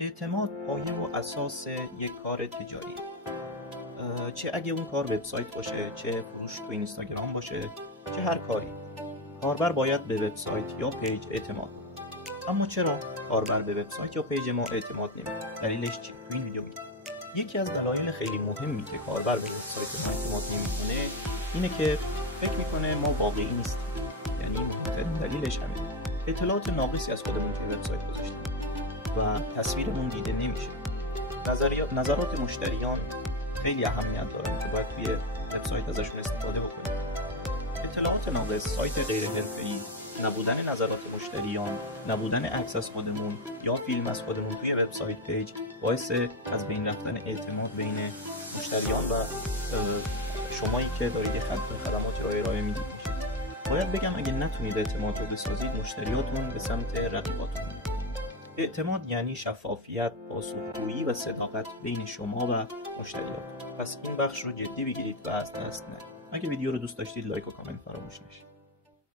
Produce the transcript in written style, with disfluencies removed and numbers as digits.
اعتماد پایه و اساس یک کار تجاری، چه اگه اون کار وبسایت باشه، چه فروش تو اینستاگرام باشه، چه هر کاری. کاربر باید به وبسایت یا پیج اعتماد کنه. اما چرا کاربر به وبسایت یا پیج ما اعتماد نمیکنه؟ دلیلش چیه؟ تو این ویدیو میگم. یکی از دلایل خیلی مهمی که کاربر به وبسایت ما اعتماد نمیکنه اینه که فکر میکنه ما واقعی نیستیم. یعنی دلیلش همینه. اطلاعات ناقصی از خودمون توی وبسایت گذاشتیم و تصویرمون دیده نمیشه. نظرات مشتریان خیلی اهمیت دارن که باید توی وبسایت ازشون استفاده بکنیم. اطلاعات ناقص، سایت غیر حرفه‌ای، نبودن نظرات مشتریان، نبودن عکس از خودمون یا فیلم از خودمون توی وبسایت پیج باعث از بین رفتن اعتماد بین مشتریان و شمایی که دارید خدماتی رو ارائه میدید میشه. باید بگم اگه نتونید اعتماد رو بسازید، مشتریاتون به سمت رقیباتون. اعتماد یعنی شفافیت، پاسخگویی و صداقت بین شما و مشتریات. پس این بخش رو جدی بگیرید و از دست ندید. اگه ویدیو رو دوست داشتید لایک و کامنت فراموش نشه.